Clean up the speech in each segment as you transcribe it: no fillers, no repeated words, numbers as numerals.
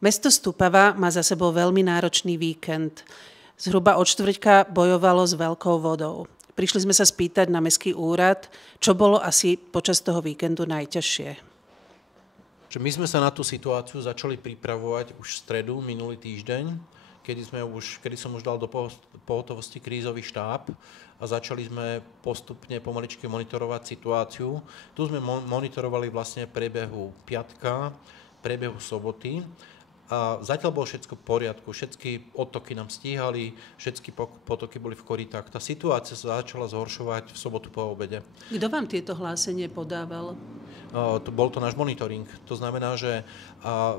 Mesto Stupava má za sebou veľmi náročný víkend. Zhruba od štvrťka bojovalo s veľkou vodou. Prišli sme sa spýtať na mestský úrad, čo bolo asi počas toho víkendu najťažšie. My sme sa na tú situáciu začali pripravovať už v stredu minulý týždeň, kedy som už dal do pohotovosti krízový štáb a začali sme postupne pomaličky monitorovať situáciu. Tu sme monitorovali vlastne priebehu piatka, priebehu soboty. A zatiaľ bolo všetko v poriadku, všetky odtoky nám stíhali, všetky potoky boli v korytách. Tá situácia sa začala zhoršovať v sobotu po obede. Kto vám tieto hlásenie podával? Bol to náš monitoring. To znamená, že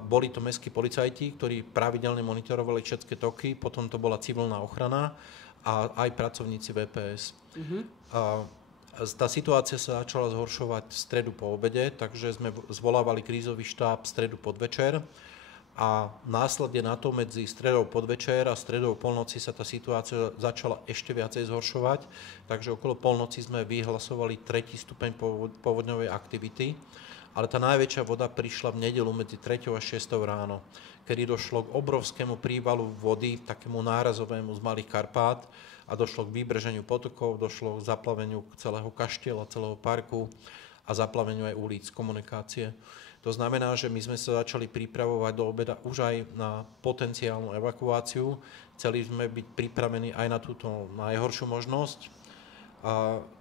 boli to mestskí policajti, ktorí pravidelne monitorovali všetky toky, potom to bola civilná ochrana a aj pracovníci VPS. Tá situácia sa začala zhoršovať v stredu po obede, takže sme zvolávali krízový štáb v stredu podvečer. A následne na to medzi stredou podvečer a stredou polnoci sa tá situácia začala ešte viacej zhoršovať, takže okolo polnoci sme vyhlasovali 3. stupeň povodňovej aktivity, ale tá najväčšia voda prišla v nedeľu medzi 3. a 6. ráno, kedy došlo k obrovskému prívalu vody, takému nárazovému z Malých Karpát a došlo k vybrženiu potokov, došlo k zaplaveniu celého kaštieľa, celého parku a zaplaveniu aj ulic, komunikácie. To znamená, že my sme sa začali pripravovať do obeda už aj na potenciálnu evakuáciu. Chceli sme byť pripravení aj na túto najhoršiu možnosť.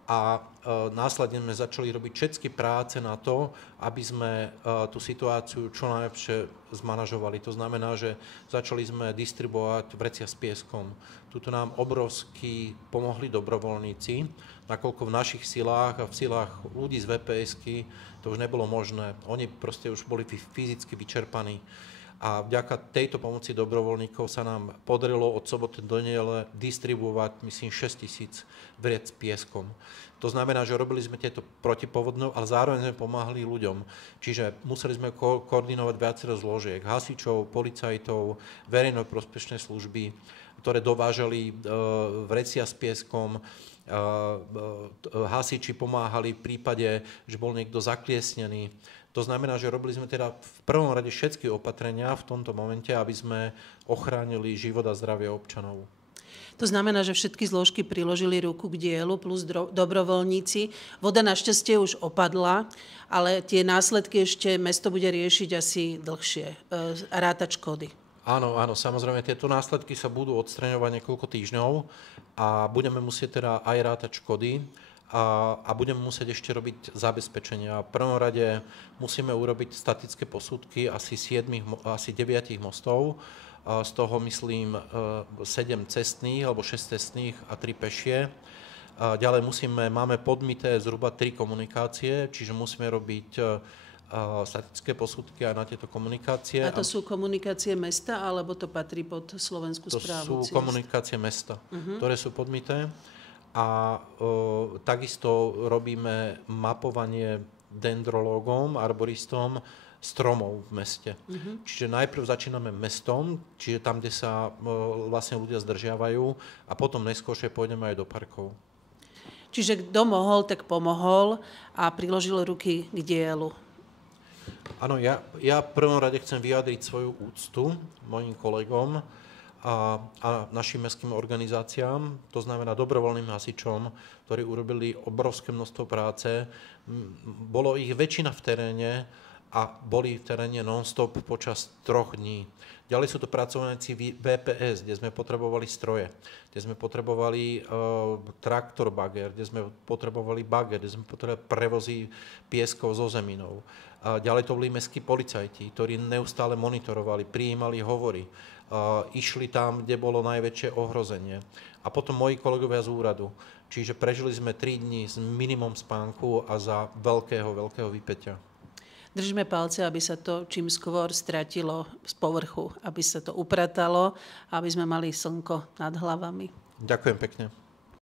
A následne sme začali robiť všetky práce na to, aby sme tú situáciu čo najlepšie zmanažovali. To znamená, že začali sme distribuovať vrecia s pieskom. Tuto nám obrovsky pomohli dobrovoľníci, nakoľko v našich silách a v silách ľudí z VPS-ky to už nebolo možné. Oni proste už boli fyzicky vyčerpaní. A vďaka tejto pomoci dobrovoľníkov sa nám podarilo od soboty do nedele distribuovať, myslím, 6 000 vriec s pieskom. To znamená, že robili sme tieto protipovodňou, ale zároveň sme pomáhali ľuďom. Čiže museli sme koordinovať viacero zložiek, hasičov, policajtov, verejnoprospešné služby, ktoré dovážali vrecia s pieskom. Hasiči pomáhali v prípade, že bol niekto zakliesnený. To znamená, že robili sme teda v prvom rade všetky opatrenia v tomto momente, aby sme ochránili život a zdravie občanov. To znamená, že všetky zložky priložili ruku k dielu plus dobrovoľníci. Voda našťastie už opadla, ale tie následky ešte mesto bude riešiť asi dlhšie. Rátať škody. Áno, samozrejme, tieto následky sa budú odstraňovať niekoľko týždňov a budeme musieť teda aj rátať škody a budeme musieť ešte robiť zabezpečenia. V prvom rade musíme urobiť statické posudky asi 9 mostov, z toho myslím 7 cestných alebo 6 cestných a 3 pešie. Ďalej máme podmité zhruba 3 komunikácie, čiže musíme robiť statické posudky aj na tieto komunikácie. A to sú komunikácie mesta, alebo to patrí pod slovenskú správu? To sú komunikácie mesta, ktoré sú podmité. A takisto robíme mapovanie dendrológom, arboristom stromov v meste. Čiže najprv začíname mestom, čiže tam, kde sa vlastne ľudia zdržiavajú a potom neskôršie pôjdeme aj do parkov. Čiže kto mohol, tak pomohol a priložil ruky k dielu. Áno, ja v prvom rade chcem vyjadriť svoju úctu mojim kolegom a našim mestským organizáciám, to znamená dobrovoľným hasičom, ktorí urobili obrovské množstvo práce. Bolo ich väčšina v teréne a boli v teréne non-stop počas 3 dní. Ďalej sú to pracovníci VPS, kde sme potrebovali stroje, kde sme potrebovali traktor bager, kde sme potrebovali bager, kde sme potrebovali prevozy pieskov zo zeminou. Ďalej to boli mestskí policajti, ktorí neustále monitorovali, prijímali hovory, išli tam, kde bolo najväčšie ohrozenie. A potom moji kolegovia z úradu. Čiže prežili sme 3 dni s minimum spánku a za veľkého vypätia. Držíme palce, aby sa to čím skôr stratilo z povrchu, aby sa to upratalo, aby sme mali slnko nad hlavami. Ďakujem pekne.